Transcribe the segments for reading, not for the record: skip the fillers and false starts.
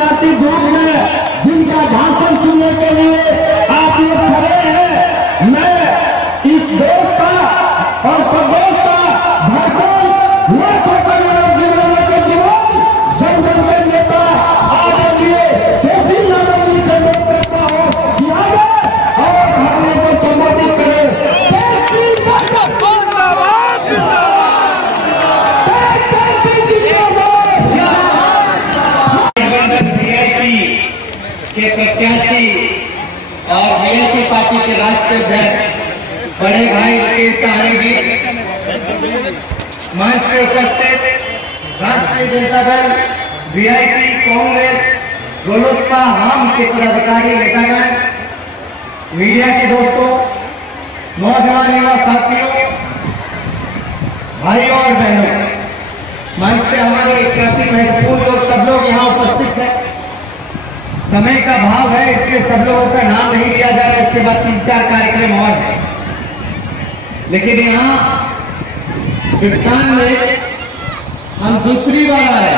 चिलचिलाती धूप में जिनका भाषण सुनने के लिए आप लोग खड़े हैं, मैं इस देश का और प्रदेश का भाषण लाखों करोड़ों जीवनों के जीवन जन जन के नेता आदरणीय केसी यादव जी से मैं कहता हूँ कि आगे और भावना को संबोधित करें। के प्रत्याशी और वीआईपी पार्टी के राष्ट्रीय अध्यक्ष बड़े भाई मुकेश सहारे जी, मंच पे उपस्थित राष्ट्रीय जनता दल, वीआईपी, कांग्रेस, गोलोसपा, हम के पदाधिकारी नेतागण, मीडिया के दोस्तों, नौजवान युवा साथियों, भाइयों और बहनों, मंच पे हमारे काफी महत्वपूर्ण लोग, सब लोग यहाँ उपस्थित हैं। समय का भाव है इसलिए सब लोगों का नाम नहीं लिया जा रहा है, इसके बाद 3-4 कार्यक्रम और है। लेकिन यहाँ विज्ञान में हम दूसरी बार आए।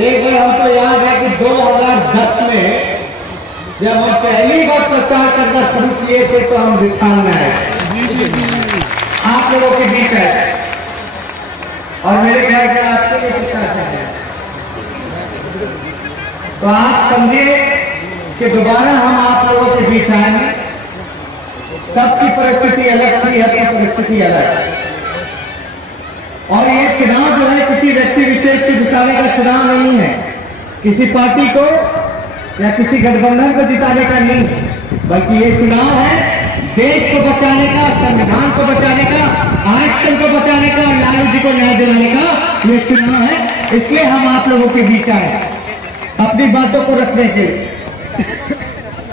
एक बार हमको याद है कि 2010 में जब हम पहली बार प्रचार करना शुरू किए थे तो हम विज्ञान में आए, आप लोगों के बीच है और मेरे ख्याल से आपके भी प्रचार है। तो आप समझिए कि दोबारा हम आप लोगों के बीच आएंगे। सबकी परिस्थिति अलग थी, सबकी परिस्थिति अलग है और ये चुनाव जो है किसी व्यक्ति विशेष को जिताने का चुनाव नहीं है, किसी पार्टी को या किसी गठबंधन को जिताने का नहीं है, बल्कि ये चुनाव है देश को बचाने का, संविधान को बचाने का, आरक्षण को बचाने का और लालू जी को न्याय दिलाने का ये चुनाव है। इसलिए हम आप लोगों के बीच आए अपनी बातों को रखने के लिए।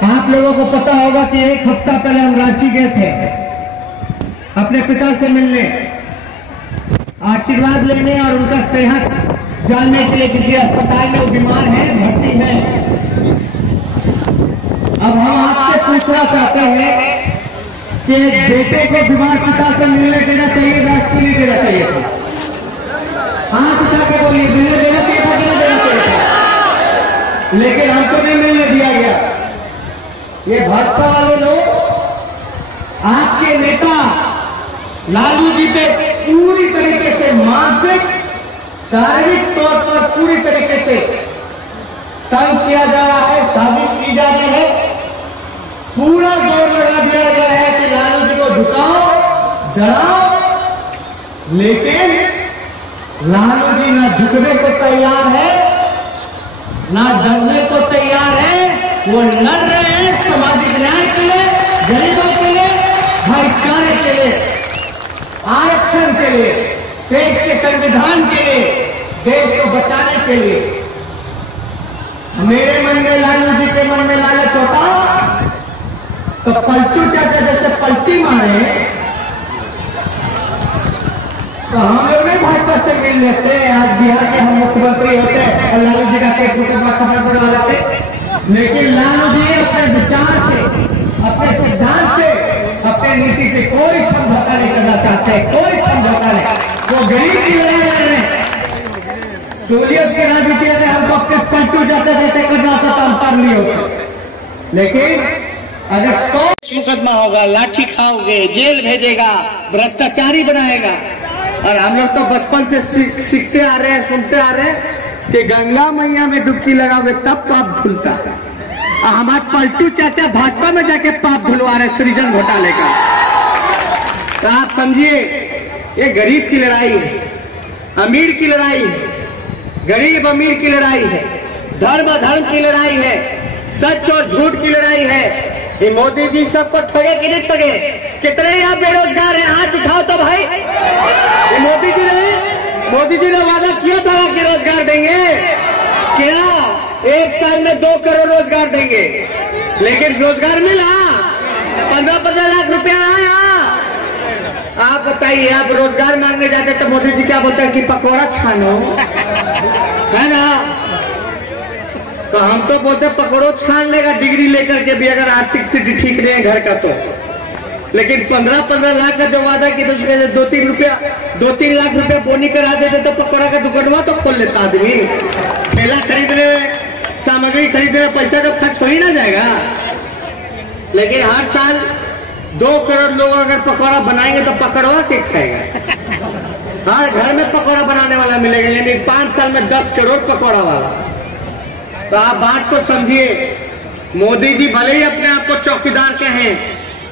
आप लोगों को पता होगा कि एक हफ्ता पहले हम रांची गए थे अपने पिता से मिलने, आशीर्वाद लेने और उनका सेहत जानने के लिए, क्योंकि अस्पताल में वो बीमार है, भर्ती है। अब हम आपसे पूछना चाहते हैं कि बेटे को बीमार पिता से मिलने देना चाहिए, राष्ट्रीय नहीं देना चाहिए था? हाथ उठा के बोलिए, मिलने देना चाहिए था कि नहीं देना चाहिए था? लेकिन हमको नहीं मिलने दिया गया। ये भाजपा वाले लोग आपके नेता लालू जी पे पूरी तरीके से मानसिक, शारीरिक तौर पर पूरी तरीके से तंग किया जा रहा है, साजिश की जा रही है। पूरा जोर लगा दिया गया है कि लालू जी को झुकाओ, डराओ, लेकिन लालू जी ना झुकने को तैयार है ना डरने को तैयार है। वो लड़ रहे हैं सामाजिक न्याय के लिए, गरीबों के लिए, भाईचारे के लिए, आरक्षण के लिए, देश के संविधान के लिए, देश को बचाने के लिए। मेरे मन में, लालू जी के मन में लालच होता तो पलटू चाचा जैसे पलटी मारे तो हम लोग नहीं भाजपा से मिल लेते। आज बिहार के हम मुख्यमंत्री होते और लालू जी का केस मुकदमा खत्म करवा लेते। लेकिन लालू जी अपने विचार से, अपने सिद्धांत से, अपने नीति से कोई समझौता नहीं करना चाहते, कोई समझौता नहीं। वो गरीब की लड़ाई लड़ रहे हैं। सहूलियत की राजनीति अगर हमको अपने पलटू जाते जैसे करना होता तो हम कर लिए होते। लेकिन अगर कोई मुकदमा होगा, लाठी खाओगे, जेल भेजेगा, भ्रष्टाचारी बनाएगा। और हम लोग तो बचपन से सीखते आ रहे हैं, सुनते आ रहे हैं कि गंगा मैया में डुबकी लगाओगे तब पाप धुलता है। हमारे पलटू चाचा भाजपा में जाके पाप धुलवा रहे सृजन घोटाले का। तो आप समझिए ये गरीब की लड़ाई है, अमीर की लड़ाई है, गरीब अमीर की लड़ाई है, धर्म अधर्म की लड़ाई है, सच और झूठ की लड़ाई है। ये मोदी जी सबको ठगे कि नहीं ठगे? कितने यहाँ बेरोजगार हैं? हाथ उठाओ तो भाई। ये मोदी जी ने वादा किया था कि रोजगार देंगे, क्या 1 साल में 2 करोड़ रोजगार देंगे, लेकिन रोजगार मिला? 15-15 लाख रुपया आया। आप बताइए, आप रोजगार मांगने जाते तो मोदी जी क्या बोलते हैं कि पकौड़ा छानो, है ना? तो हम तो बोलते पकड़ो छान लेगा डिग्री लेकर के भी, अगर आर्थिक स्थिति ठीक नहीं है घर का तो। लेकिन 15-15 लाख का जो वादा की तो 2-3 लाख रुपया बोनी करा देते तो पकौड़ा का दुकानवा तो खोल लेता आदमी। ठेला खरीदने में, सामग्री खरीदने में पैसा तो खर्च हो ही ना जाएगा। लेकिन हर साल 2 करोड़ लोग अगर पकौड़ा बनाएंगे तो पकड़वा के खाएगा। हर घर में पकौड़ा बनाने वाला मिलेगा, यानी 5 साल में 10 करोड़ पकौड़ा वाला। तो आप बात को समझिए, मोदी जी भले ही अपने आप को चौकीदार कहें,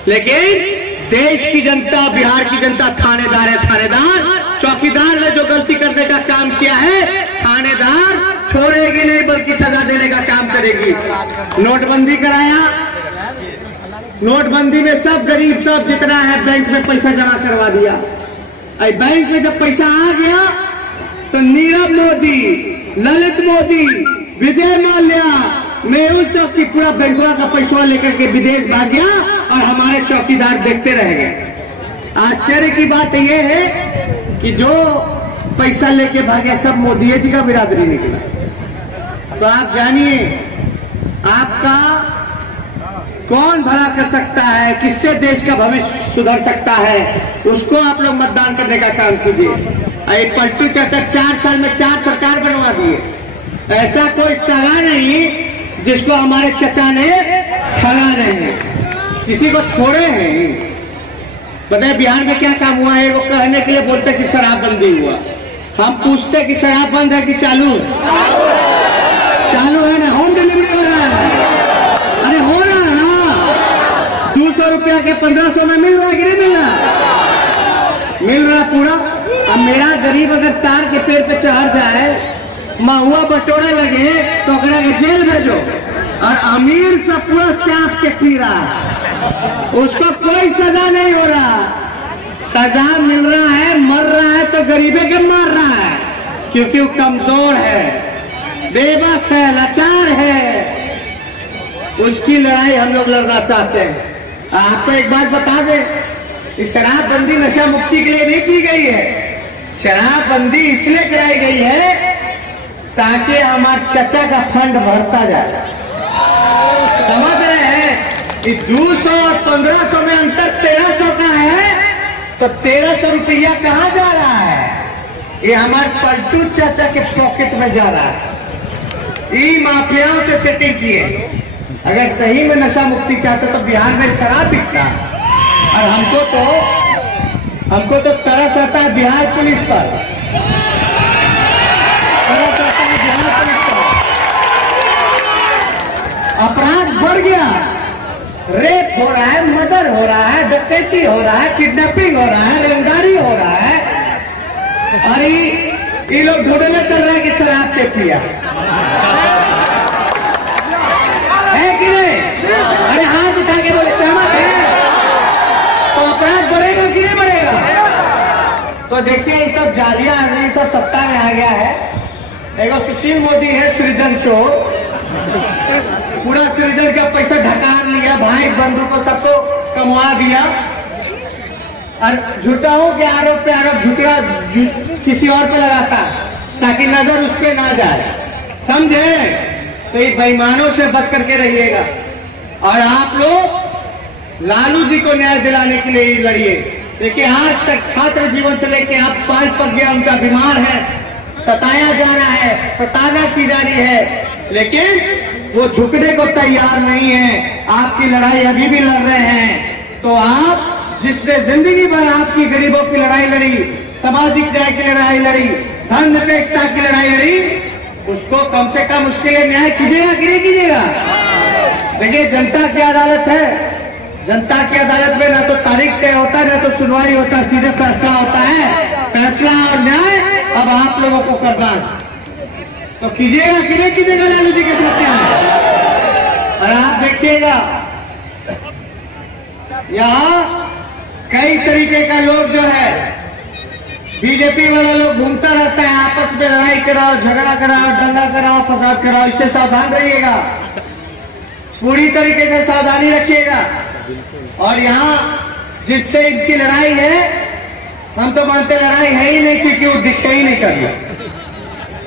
लेकिन देश की जनता, बिहार की जनता थानेदार है। थानेदार, चौकीदार ने जो गलती करने का काम किया है, थानेदार छोड़ेगी नहीं बल्कि सजा देने का काम करेगी। नोटबंदी कराया, नोटबंदी में सब गरीब, सब जितना है बैंक में पैसा जमा करवा दिया। बैंक में जब पैसा आ गया तो नीरव मोदी, ललित मोदी, विजय माल्या, मेहुल चौकसी पूरा बैंकों का पैसा लेकर के विदेश भाग गया और हमारे चौकीदार देखते रह गए। आश्चर्य की बात यह है कि जो पैसा लेके भागे सब मोदी जी का बिरादरी निकला। तो आप जानिए, आपका कौन भला कर सकता है, किससे देश का भविष्य सुधर सकता है, उसको आप लोग मतदान करने का काम कीजिए। पलटू चाचा 4 साल में 4 सरकार बनवा दिए। ऐसा कोई सगा नहीं जिसको हमारे चचा ने ठगा नहीं, किसी को छोड़े नहीं। पता है बिहार में क्या काम हुआ है? वो कहने के लिए बोलते कि शराबबंदी हुआ। हम पूछते कि शराब बंद है कि चालू? चालू है ना, होम डिलीवरी हो रहा है। अरे हो रहा है ना, 200 रुपया के 1500 में मिल रहा है कि नहीं मिल रहा? मिल रहा पूरा। अब मेरा गरीब अगर तार के पेड़ पे चढ़ जाए, महुआ बटोरे लगे तो कहेगा जेल भेजो, और अमीर से पूरा चाप के पी रहा है, उसको कोई सजा नहीं हो रहा। सजा मिल रहा है, मर रहा है तो गरीबे के मार रहा है, क्योंकि वो कमजोर है, बेबस है, लाचार है। उसकी लड़ाई हम लोग लड़ना चाहते हैं। आपको एक बात बता दें, शराबबंदी नशा मुक्ति के लिए नहीं की गई है। शराबबंदी इसलिए कराई गई है ताकि हमारे चचा का फंड बढ़ता जाए। समझ रहे हैं कि 200 और 1500 में अंतर 1300 का है, तो 1300 रुपया कहाँ जा रहा है? ये हमारे पलटू चाचा के पॉकेट में जा रहा है। ई माफियाओं से सेटिंग किए। अगर सही में नशा मुक्ति चाहते तो बिहार में शराब बिकता। और हमको तो तरस आता है बिहार पुलिस पर, तरस आता है बिहार पुलिस पर। अपराध बढ़ गया, रेप हो रहा है, मर्डर हो रहा है, डकैती हो रहा है, किडनैपिंग हो रहा है, रंगदारी हो रहा है। और ये लोग ढूंढने चल रहा है कि शराब पे पिया है कि नहीं? अरे हाथ उठा के बोले सहमत है, तो अपराध बढ़ेगा कि नहीं बढ़ेगा? तो देखिए, ये सब जालियां, ये सब सत्ता में आ गया है। एगो सुशील मोदी है सृजन चोर, पूरा सृजन का पैसा ढकार लिया, भाई बंधु को सबको कमवा दिया, और झूठाओं के आरोप पे आरोप झुकरा किसी और पे लगाता ताकि नजर उस पे ना जाए। समझे? तो ये बेईमानों से बच करके रहिएगा। और आप लोग लालू जी को न्याय दिलाने के लिए लड़िए। देखिए, आज तक छात्र जीवन से लेके आप 5 पक गया, उनका बीमार है, सताया जा रहा है, प्रताड़ना की जा रही है, लेकिन वो झुकने को तैयार नहीं है। आपकी लड़ाई अभी भी लड़ रहे हैं। तो आप, जिसने जिंदगी भर आपकी गरीबों की लड़ाई लड़ी, सामाजिक न्याय की लड़ाई लड़ी, धन निरपेक्षता की लड़ाई लड़ी, उसको कम से कम उसके लिए न्याय कीजिएगा कि नहीं कीजिएगा? देखिए, जनता की अदालत है। जनता की अदालत में ना तो तारीख तय होता है, ना तो सुनवाई होता है, सीधे फैसला होता है। फैसला और न्याय अब आप लोगों को करना है। तो कीजिएगा कि नहीं कीजिएगा लालू जी के सत्या? और आप देखिएगा, यहाँ कई तरीके का लोग जो है, बीजेपी वाला लोग घूमता रहता है, आपस में लड़ाई कराओ, झगड़ा कराओ, दंगा कराओ, फसाद कराओ। इससे सावधान रहिएगा, पूरी तरीके से सावधानी रखिएगा। और यहाँ जिससे इनकी लड़ाई है, हम तो मानते लड़ाई है ही नहीं, क्योंकि वो दिखे ही नहीं करना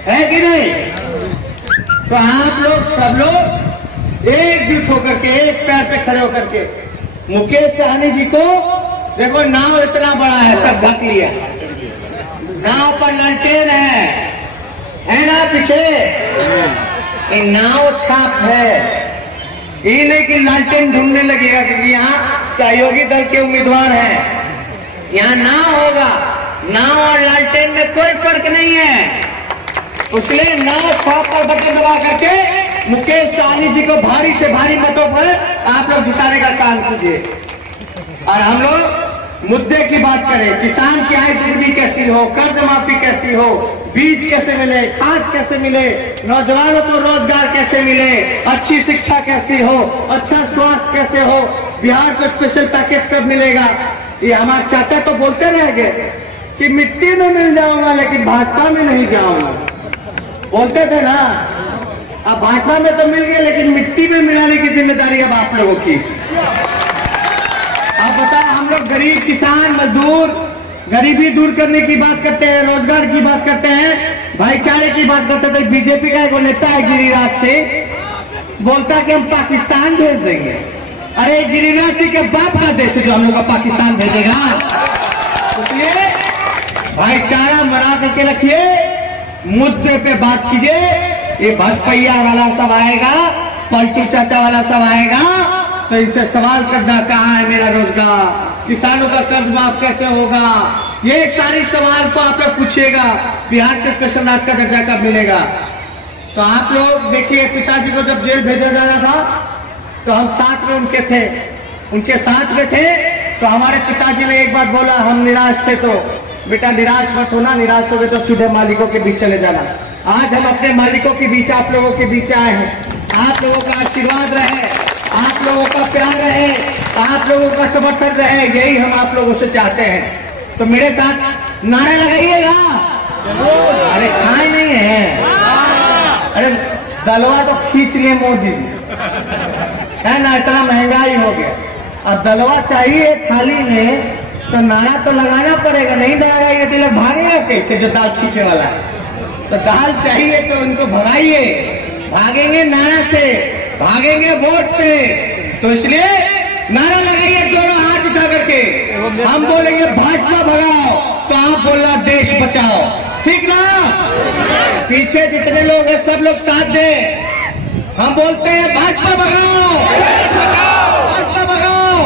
है कि नहीं? तो आप लोग सब लोग एकजुट होकर के, एक पैर पे खड़े होकर के, मुकेश सहनी जी को देखो, नाव इतना बड़ा है, सब ढक लिया, नाव पर ललटेन है, है ना पीछे नाव छाप है। ये नहीं कि लालटेन ढूंढने लगेगा, क्योंकि यहाँ सहयोगी दल के उम्मीदवार हैं। यहाँ नाव होगा, नाव और लालटेन में कोई फर्क नहीं है। इसलिए नाव छाप पर बटन दबा करके मुकेश सहनी जी को भारी से भारी मतों पर आप लोग जिताने का काम कीजिए। और हम लोग मुद्दे की बात करें, किसान की आय दुगनी कैसी हो, कर्ज माफी कैसी हो, बीज कैसे मिले, खाद कैसे मिले, नौजवानों को रोजगार कैसे मिले, अच्छी शिक्षा कैसी हो, अच्छा स्वास्थ्य कैसे हो, बिहार को स्पेशल पैकेज कब मिलेगा। ये हमारे चाचा तो बोलते रहेंगे कि मिट्टी में मिल जाऊंगा लेकिन भाजपा में नहीं जाऊंगा, बोलते थे ना। अब भाजपा में तो मिल गया लेकिन मिट्टी में मिलाने की जिम्मेदारी अब आप लोगों की। आप बताएं, हम लोग गरीब किसान मजदूर गरीबी दूर करने की बात करते हैं, रोजगार की बात करते हैं, भाईचारे की बात करते हैं। तो बीजेपी का एक नेता है गिरिराज सिंह, बोलता कि हम पाकिस्तान भेज देंगे। अरे गिरिराज सिंह के बाप का देश है जो हम लोग का पाकिस्तान भेजेगा। इसलिए भाईचारा बना करके रखिए, मुद्दे पे बात कीजिए। ये भाजपैया वाला सब आएगा, पलटू चाचा वाला सब आएगा तो इनसे सवाल करना, कहाँ है मेरा रोजगार, किसानों का कर्ज माफ कैसे होगा, ये सारी सवाल को आप लोग पूछिएगा। बिहार के स्पेशल राज का दर्जा कब मिलेगा। तो आप लोग देखिए, पिताजी को जब जेल भेजा जा रहा था तो हम साथ में उनके थे, उनके साथ में थे। तो हमारे पिताजी ने एक बात बोला, हम निराश थे तो बेटा निराश मत होना, निराश हो गए तो सीधे मालिकों के बीच चले जाना। आज हम अपने मालिकों के बीच, आप लोगों के बीच आए हैं। आप लोगों का आशीर्वाद रहे, आप लोगों का प्यार रहे, आप लोगों का समर्थन रहे, यही हम आप लोगों से चाहते हैं। तो मेरे साथ नारा लगाइएगा। अरे खाए नहीं है, अरे दलवा तो खींच लिए मोदी जी, है ना, इतना महंगाई हो गया। अब दलवा चाहिए थाली में तो नारा तो लगाना पड़ेगा, नहीं लगाएंगे तो लोग भागेगा कैसे जो दाल खींचे वाला है। तो दाल चाहिए तो उनको भगाइए, भागेंगे नारा से, भागेंगे वोट से। तो इसलिए नारा लगाइए दोनों हाथ उठा करके। हम बोलेंगे भाजपा भगाओ तो आप बोलना देश बचाओ, ठीक ना। पीछे जितने लोग हैं सब लोग साथ दे। हम बोलते हैं भाजपा भगाओ, भाजपा भगाओ,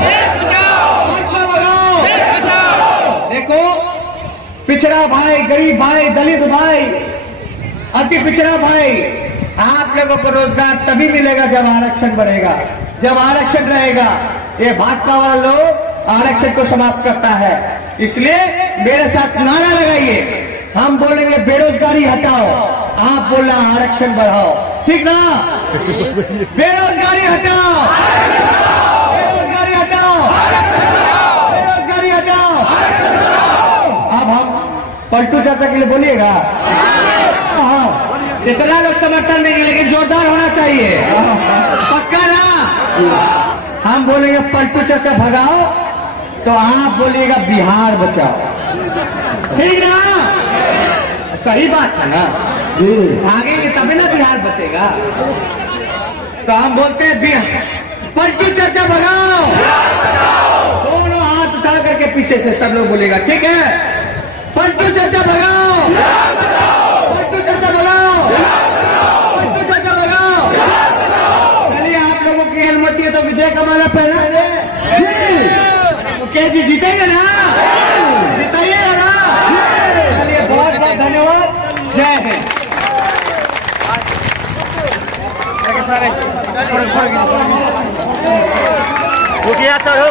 भाजपा भगाओ। देखो, पिछड़ा भाई, गरीब भाई, दलित भाई, अति पिछड़ा भाई, आप लोगों को रोजगार तभी मिलेगा जब आरक्षण बढ़ेगा, जब आरक्षण रहेगा। ये भाजपा वाले लोग आरक्षण को समाप्त करता है। इसलिए मेरे साथ नारा लगाइए। हम बोलेंगे बेरोजगारी हटाओ, आप बोलना आरक्षण बढ़ाओ, ठीक ना। बेरोजगारी हटाओ, बेरोजगारी हटाओ, बेरोजगारी हटाओ। अब हम पलटू चाचा के लिए बोलिएगा। इतना लोग समर्थन देंगे लेकिन जोरदार होना चाहिए, पक्का ना। हम बोलेंगे पलटू चाचा भगाओ तो आप बोलिएगा बिहार बचाओ, ठीक ना। सही बात है ना, भागेंगे तभी ना बिहार बचेगा। तो हम बोलते हैं बिहार, पलटू चाचा भगाओ, दोनों हाथ उठा करके पीछे से सब लोग बोलेगा, ठीक है। पलटू चाचा भगाओ, पलटू चाचा भगाओ, पलटू चाचा भगाओ। चलिए, आप लोगों की अनुमति है तो विजय का माला पहना मुकेश जी जीतेंगे ना, जिताइएगा ना। चलिए, बहुत बहुत धन्यवाद, जय हिंद। रुकिया सर हो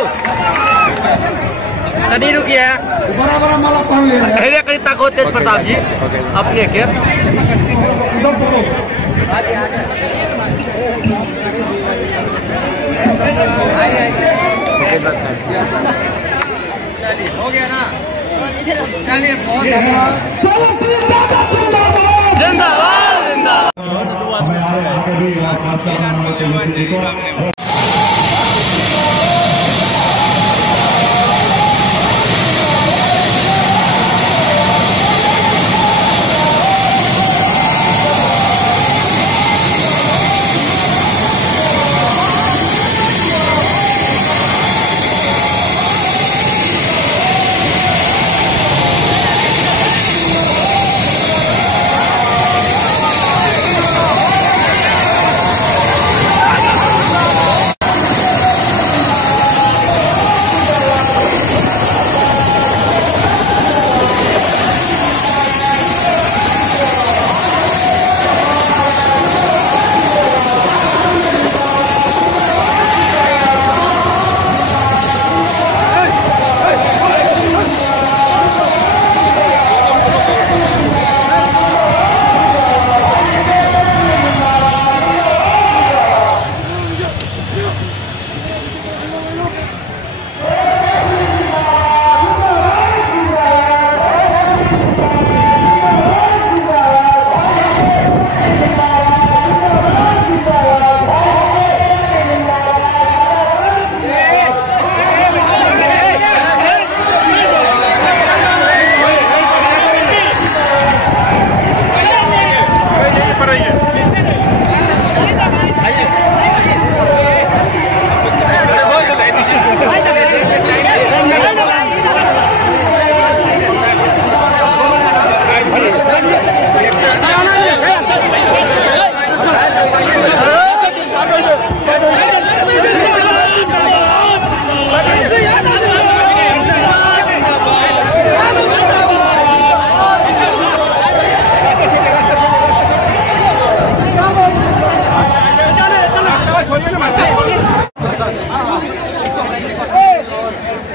कहीं रुकिया, बड़ा बड़ा माला पहन लिया, कहीं ताको तेज प्रताप जी अपने के हो गया ना। चलिए, बहुत धन्यवाद। जिंदाबाद जिंदाबाद।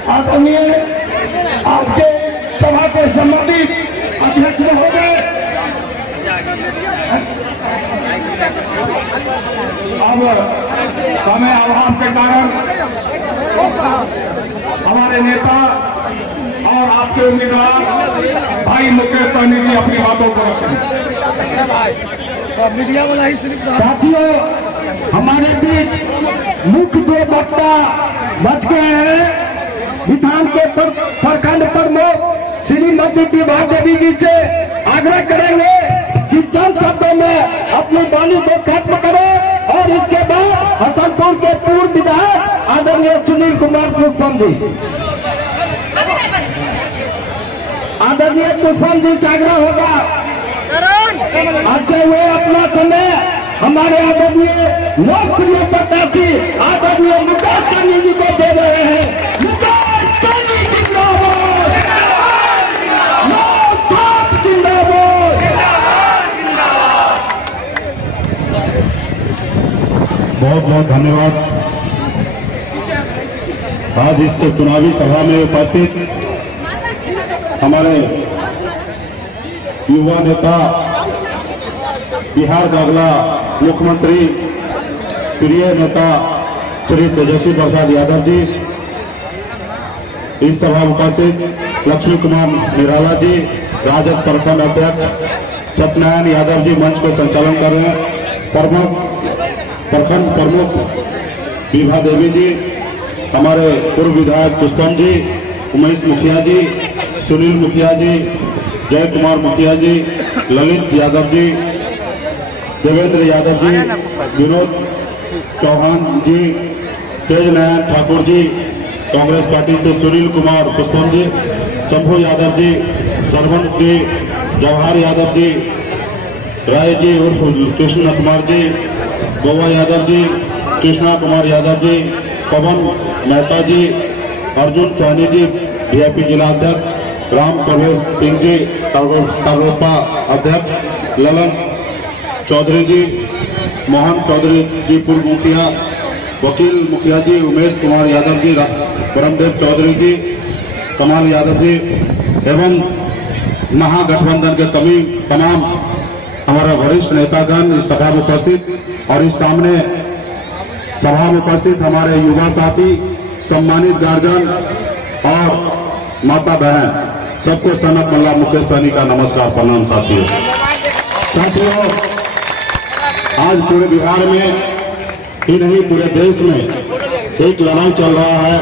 आदरणीय आपके सभा के संबंधित अध्यक्ष महोदय, अब समय अभाव के कारण हमारे नेता और आपके उम्मीदवार भाई मुकेश सहनी जी अपनी बातों को रखें। साथियों, हमारे बीच मुख्य दो वक्ता बच गए हैं। विधान के प्रखंड प्रमुख श्रीमती विभा देवी जी से आग्रह करेंगे कि चंद शब्दों में अपनी वाणी को खत्म करें और इसके बाद हसनपुर के पूर्व विधायक आदरणीय सुनील कुमार पुष्पम जी, आदरणीय पुष्पम जी से आग्रह होगा अच्छा हुए अपना समय हमारे आदरणीय लोकप्रिय प्रत्याशी आदरणीय मुकेश सहनी जी को दे रहे हैं। मुकेश सहनी जिंदाबाद, लोकतांत्रिक जिंदाबाद। बहुत बहुत धन्यवाद। आज इस चुनावी सभा में उपस्थित हमारे युवा नेता, बिहार का अगला मुख्यमंत्री, प्रिय नेता श्री तेजस्वी प्रसाद यादव जी, इस सभा में उपस्थित लक्ष्मी कुमार निराला जी, राजद प्रखंड अध्यक्ष सत्यनारायण यादव जी मंच को संचालन कर रहे हैं, प्रखंड प्रमुख विभा देवी जी, हमारे पूर्व विधायक पुष्पम जी, उमेश मुखिया जी, सुनील मुखिया जी, जय कुमार मुखिया जी, ललित यादव जी, देवेंद्र यादव जी, विनोद चौहान जी, तेज नारायण ठाकुर जी, कांग्रेस पार्टी से सुनील कुमार पुष्पम जी, शंभू यादव जी, सरवण जी, जवाहर यादव जी, राय जी उर्फ कृष्ण कुमार जी, गोवा यादव जी, कृष्णा कुमार यादव जी, पवन मेहता जी, अर्जुन सहनी जी, वीआईपी जिला अध्यक्ष, राम प्रवेश सिंह जी, तरोपा अध्यक्ष, ललन चौधरी जी, मोहन चौधरी जी पूर्व मुखिया, वकील मुखिया जी, उमेश कुमार यादव जी, ब्रह्मदेव चौधरी जी, कमाल यादव जी एवं महागठबंधन के तमाम हमारा वरिष्ठ नेतागण इस सभा में उपस्थित और इस सामने सभा में उपस्थित हमारे युवा साथी, सम्मानित गार्जियन और माता बहन, सबको सनत मल्ला मुकेश सहनी का नमस्कार प्रणाम। साथियों, आज पूरे बिहार में ही नहीं पूरे देश में एक लड़ाई चल रहा है,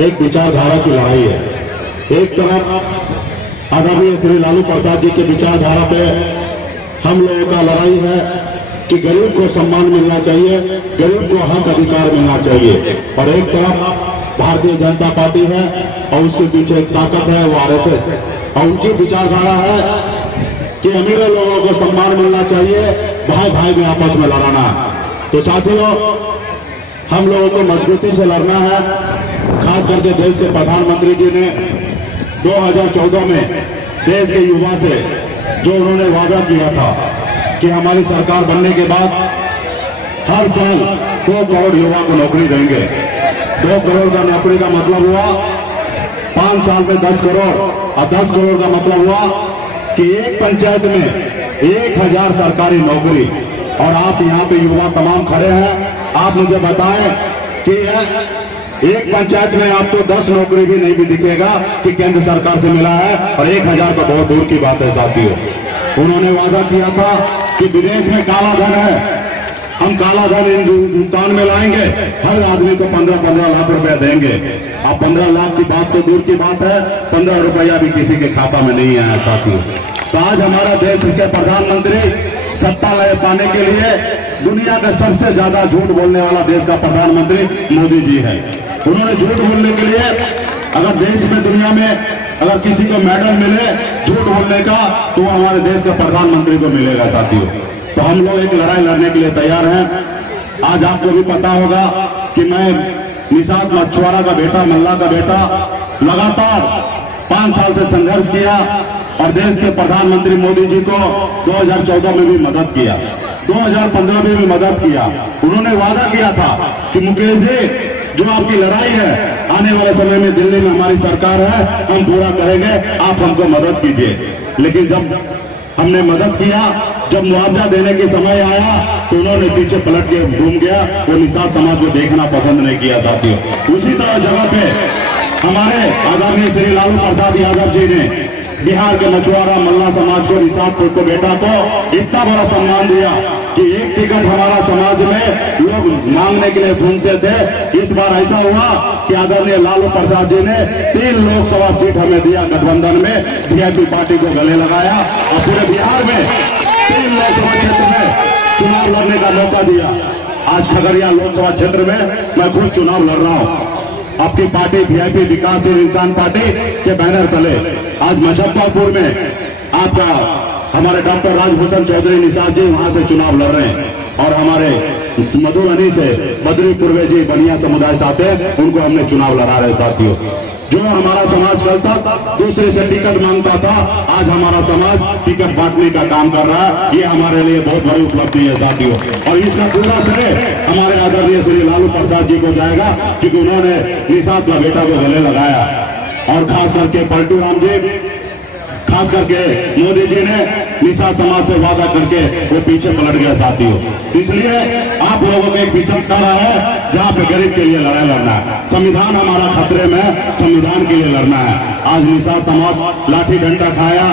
एक विचारधारा की लड़ाई है। एक तरफ आदरणीय श्री लालू प्रसाद जी के विचारधारा पे हम लोगों का लड़ाई है कि गरीब को सम्मान मिलना चाहिए, गरीब को हक अधिकार मिलना चाहिए, और एक तरफ भारतीय जनता पार्टी है और उसके पीछे एक ताकत है वो आरएसएस, और उनकी विचारधारा है कि अमीर लोगों को सम्मान मिलना चाहिए, भाई भाई में आपस में लड़ाना है। तो साथियों, हम लोगों को मजबूती से लड़ना है। खास करके देश के प्रधानमंत्री जी ने 2014 में देश के युवा से जो उन्होंने वादा किया था कि हमारी सरकार बनने के बाद हर साल 2 करोड़ युवा को नौकरी देंगे। 2 करोड़ का नौकरी का मतलब हुआ 5 साल में 10 करोड़, और 10 करोड़ का मतलब हुआ कि एक पंचायत में 1000 सरकारी नौकरी। और आप यहाँ पे युवा तमाम खड़े हैं, आप मुझे बताएं कि एक पंचायत में आपको 10 नौकरी भी नहीं भी दिखेगा कि केंद्र सरकार से मिला है, और 1000 तो बहुत दूर की बात है। साथियों, उन्होंने वादा किया था कि विदेश में काला धन है, हम काला धन हिंदुस्तान में लाएंगे, हर आदमी को 15-15 लाख रुपया देंगे। अब 15 लाख की बात तो दूर की बात है, 15 रुपया भी किसी के खाता में नहीं आया। साथियों, तो आज हमारा देश के प्रधानमंत्री सत्ता पाने के लिए दुनिया का सबसे ज्यादा झूठ बोलने वाला देश का प्रधानमंत्री मोदी जी है। उन्होंने झूठ बोलने के लिए, अगर देश में दुनिया में अगर किसी को मेडल मिले झूठ बोलने का, तो वो हमारे देश के प्रधानमंत्री को मिलेगा। साथियों, तो हम लोग एक लड़ाई लड़ने के लिए तैयार हैं। आज आपको भी पता होगा कि मैं निषाद मछुआरा का बेटा, मल्ला का बेटा, लगातार 5 साल से संघर्ष किया और देश के प्रधानमंत्री मोदी जी को 2014 में भी मदद किया, 2015 में भी मदद किया। उन्होंने वादा किया था कि मुकेश जी जो आपकी लड़ाई है आने वाले समय में दिल्ली में हमारी सरकार है, हम पूरा करेंगे, आप हमको मदद कीजिए। लेकिन जब हमने मदद किया, जब मुआवजा देने के समय आया तो उन्होंने पीछे पलट के घूम गया, वो निषाद समाज को देखना पसंद नहीं किया साथियों। उसी तरह जगह पे हमारे आदरणीय श्री लालू प्रसाद यादव जी ने बिहार के मछुआरा मल्ला समाज को, निषाद को बेटा को इतना बड़ा सम्मान दिया कि एक टिकट हमारा समाज में लोग मांगने के लिए घूमते थे। इस बार ऐसा हुआ कि आदरणीय लालू प्रसाद जी ने 3 लोकसभा सीट हमें दिया, गठबंधन में वीआईपी पार्टी को गले लगाया और पूरे बिहार में 3 लोकसभा क्षेत्र में चुनाव लड़ने का मौका दिया। आज खगड़िया लोकसभा क्षेत्र में मैं खुद चुनाव लड़ रहा हूँ आपकी पार्टी वीआईपी विकासशील इंसान पार्टी के बैनर तले। आज मुजफ्फरपुर में आपका हमारे डॉक्टर राजभूषण चौधरी निषाद जी वहां से चुनाव लड़ रहे हैं और हमारे मधुबनी से बद्री पूर्वे जी बनिया समुदाय से आते हैं, उनको हमने चुनाव लड़ा रहे साथियों। जो हमारा समाज कल तक दूसरे से टिकट मांगता था, आज हमारा समाज टिकट बांटने का काम कर रहा है। ये हमारे लिए बहुत बड़ी उपलब्धि है साथियों और इसका पूरा श्रेय हमारे आदरणीय श्री लालू प्रसाद जी को जाएगा क्योंकि उन्होंने निषाद का बेटा को गले लगाया और खास करके पलटू राम जी, खास करके मोदी जी ने निषाद समाज से वादा करके वो पीछे पलट गया साथियों। इसलिए आप लोगों को एक विचारधारा है जहां पे गरीब के लिए लड़ाई लड़ना है, संविधान हमारा खतरे में, संविधान के लिए लड़ना है। आज निषाद समाज लाठी डंडा खाया,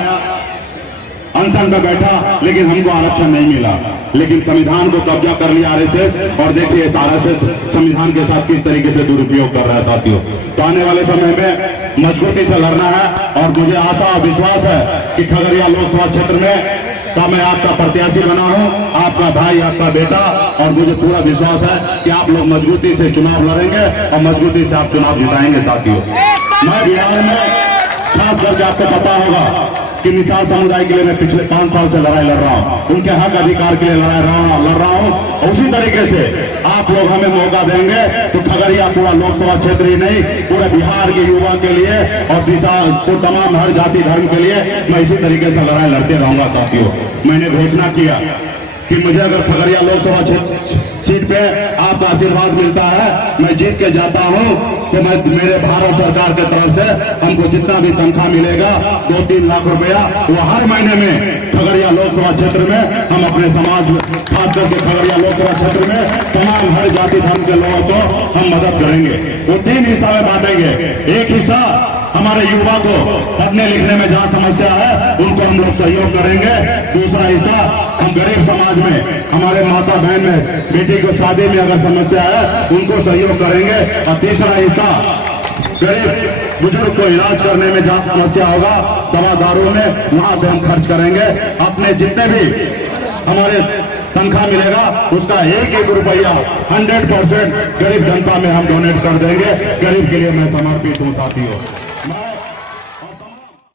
अनशन पे बैठा, लेकिन हमको आरक्षण नहीं मिला, लेकिन संविधान को कब्जा कर लिया आरएसएस और देखिए इस आरएसएस संविधान के साथ किस तरीके से दुरुपयोग कर रहा है साथियों। तो आने वाले समय में मजबूती से लड़ना है और मुझे आशा और विश्वास है कि खगड़िया लोकसभा क्षेत्र में का मैं आपका प्रत्याशी बना हूं, आपका भाई, आपका बेटा, और मुझे पूरा विश्वास है कि आप लोग मजबूती से चुनाव लड़ेंगे और मजबूती से आप चुनाव जिताएंगे साथियों। मैं बिहार में खास करके आपको पता होगा कि निषाद समुदाय के लिए मैं पिछले 5 साल से लड़ाई लड़ रहा हूं, उनके हक अधिकार के लिए लड़ रहा हूं। उसी तरीके से आप लोग हमें मौका देंगे तो खगड़िया पूरा लोकसभा क्षेत्र ही नहीं, पूरे बिहार के युवा के लिए और दिशा को तमाम हर जाति धर्म के लिए मैं इसी तरीके से लड़ाई लड़ते रहूंगा साथियों। मैंने घोषणा किया कि मुझे अगर खगड़िया लोकसभा सीट पे आपका आशीर्वाद मिलता है, मैं जीत के जाता हूं, तो मैं मेरे भारत सरकार के तरफ से हमको जितना भी तनख्वाह मिलेगा 2-3 लाख रुपया, वो हर महीने में खगड़िया लोकसभा क्षेत्र में हम अपने समाज, खास करके खगड़िया लोकसभा क्षेत्र में तमाम हर जाति धर्म के लोगों को हम मदद करेंगे। वो 3 हिस्सा में बांटेंगे। एक हिस्सा हमारे युवा को पढ़ने लिखने में जहां समस्या है उनको हम लोग सहयोग करेंगे। दूसरा हिस्सा हम गरीब समाज में, हमारे माता बहन में, बेटी को शादी में अगर समस्या है उनको सहयोग करेंगे। और तीसरा हिस्सा गरीब बुजुर्ग को इलाज करने में जहां समस्या होगा, दवा दारू में, वहां पे हम खर्च करेंगे। अपने जितने भी हमारे तनख्वाह मिलेगा उसका 1-1 रुपया 100% गरीब जनता में हम डोनेट कर देंगे। गरीब के लिए मैं समर्पित हूं साथियों।